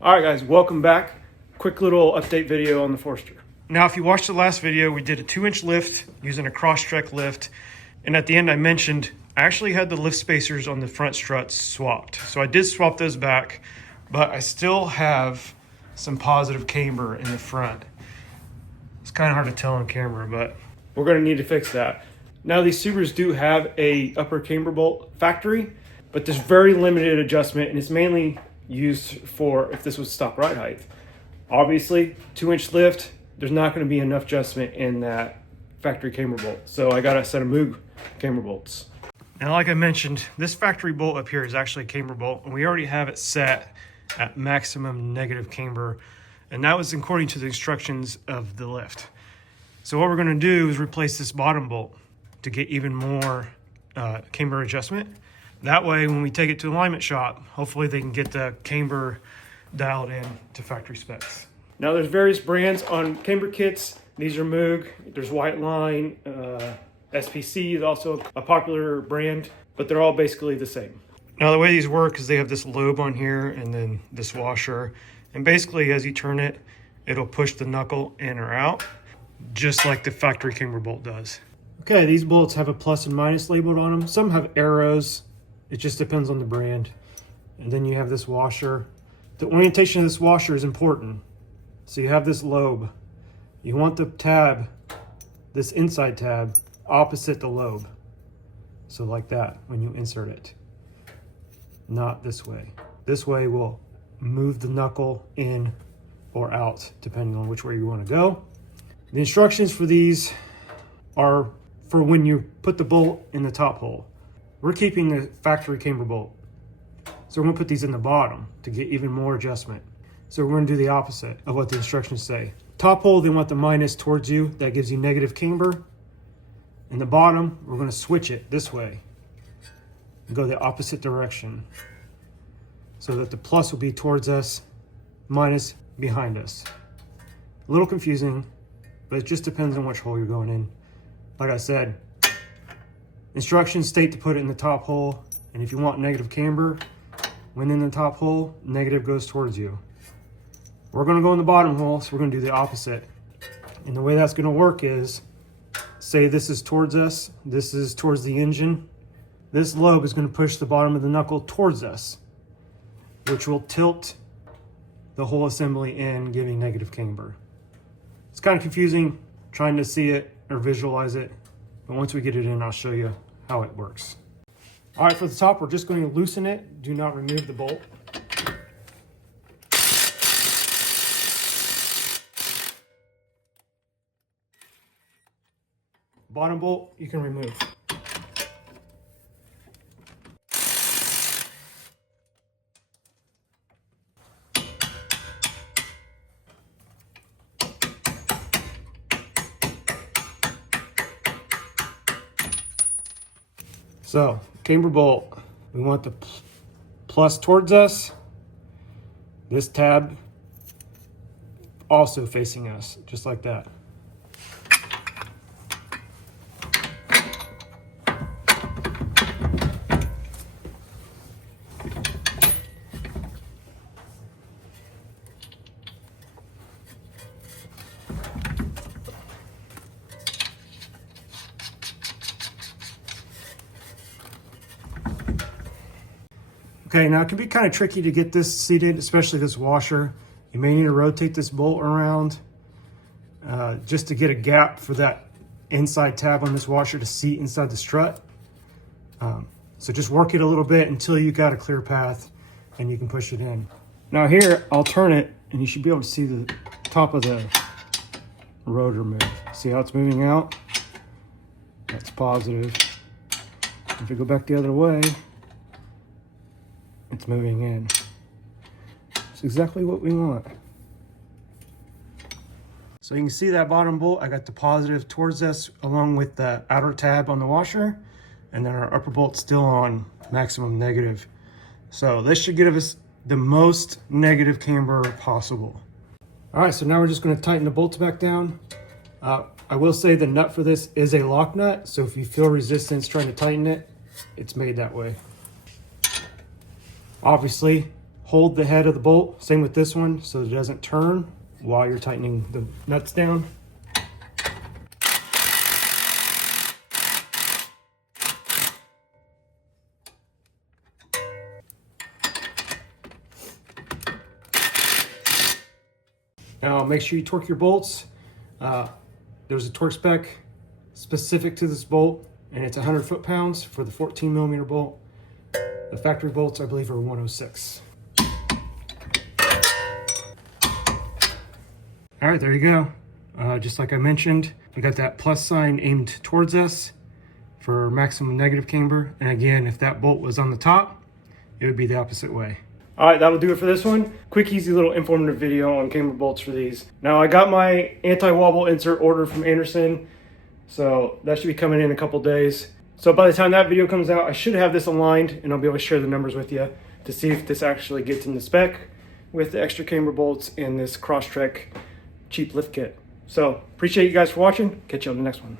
All right, guys, welcome back. Quick little update video on the Forester. Now, if you watched the last video, we did a 2-inch lift using a cross-track lift. And at the end, I mentioned I actually had the lift spacers on the front struts swapped. So I did swap those back, but I still have some positive camber in the front. It's kind of hard to tell on camera, but we're going to need to fix that. Now, these Subarus do have a upper camber bolt factory, but there's very limited adjustment, and it's mainly used for if this was stock ride height. Obviously, 2-inch lift, there's not going to be enough adjustment in that factory camber bolt. So I got a set of Moog camber bolts. Now, like I mentioned, this factory bolt up here is actually a camber bolt, and we already have it set at maximum negative camber, and that was according to the instructions of the lift. So what we're going to do is replace this bottom bolt to get even more camber adjustment. That way, when we take it to the alignment shop, hopefully they can get the camber dialed in to factory specs. Now, there's various brands on camber kits. These are Moog, there's White Line, SPC is also a popular brand, but they're all basically the same. Now, the way these work is they have this lobe on here and then this washer. And basically, as you turn it, it'll push the knuckle in or out, just like the factory camber bolt does. Okay, these bolts have a plus and minus labeled on them. Some have arrows. It just depends on the brand. And then you have this washer. The orientation of this washer is important. So you have this lobe. You want the tab, this inside tab, opposite the lobe. So like that when you insert it. Not this way. This way will move the knuckle in or out depending on which way you want to go. The instructions for these are for when you put the bolt in the top hole. We're keeping the factory camber bolt. So we're gonna put these in the bottom to get even more adjustment. So we're gonna do the opposite of what the instructions say. Top hole, they want the minus towards you. That gives you negative camber. In the bottom, we're gonna switch it this way and go the opposite direction so that the plus will be towards us, minus behind us. A little confusing, but it just depends on which hole you're going in. Like I said, instructions state to put it in the top hole, and if you want negative camber, when in the top hole, negative goes towards you. We're gonna go in the bottom hole, so we're gonna do the opposite. And the way that's gonna work is, say this is towards us, this is towards the engine. This lobe is gonna push the bottom of the knuckle towards us, which will tilt the whole assembly in, giving negative camber. It's kind of confusing trying to see it or visualize it, but once we get it in, I'll show you how it works. All right, for the top, we're just going to loosen it. Do not remove the bolt. Bottom bolt, you can remove. So, camber bolt, we want the plus towards us. This tab also facing us, just like that. Okay, now it can be kind of tricky to get this seated, especially this washer. You may need to rotate this bolt around just to get a gap for that inside tab on this washer to seat inside the strut. So just work it a little bit until you got a clear path and you can push it in. Now here, I'll turn it and you should be able to see the top of the rotor move. See how it's moving out? That's positive. If you go back the other way, it's moving in. It's exactly what we want. So you can see that bottom bolt, I got the positive towards us along with the outer tab on the washer, and then our upper bolt still on maximum negative. So this should give us the most negative camber possible. All right, so now we're just gonna tighten the bolts back down. I will say the nut for this is a lock nut, so if you feel resistance trying to tighten it, it's made that way. Obviously, hold the head of the bolt, same with this one, so it doesn't turn while you're tightening the nuts down. Now make sure you torque your bolts. There's a torque spec specific to this bolt, and it's 100 foot-pounds for the 14mm bolt. The factory bolts, I believe, are 106. All right, there you go. Just like I mentioned, we got that plus sign aimed towards us for maximum negative camber. And again, if that bolt was on the top, it would be the opposite way. All right, that'll do it for this one. Quick, easy little informative video on camber bolts for these. Now, I got my anti-wobble insert order from Anderson, so that should be coming in a couple days. So by the time that video comes out, I should have this aligned, and I'll be able to share the numbers with you to see if this actually gets in the spec with the extra camber bolts and this Crosstrek cheap lift kit. So appreciate you guys for watching. Catch you on the next one.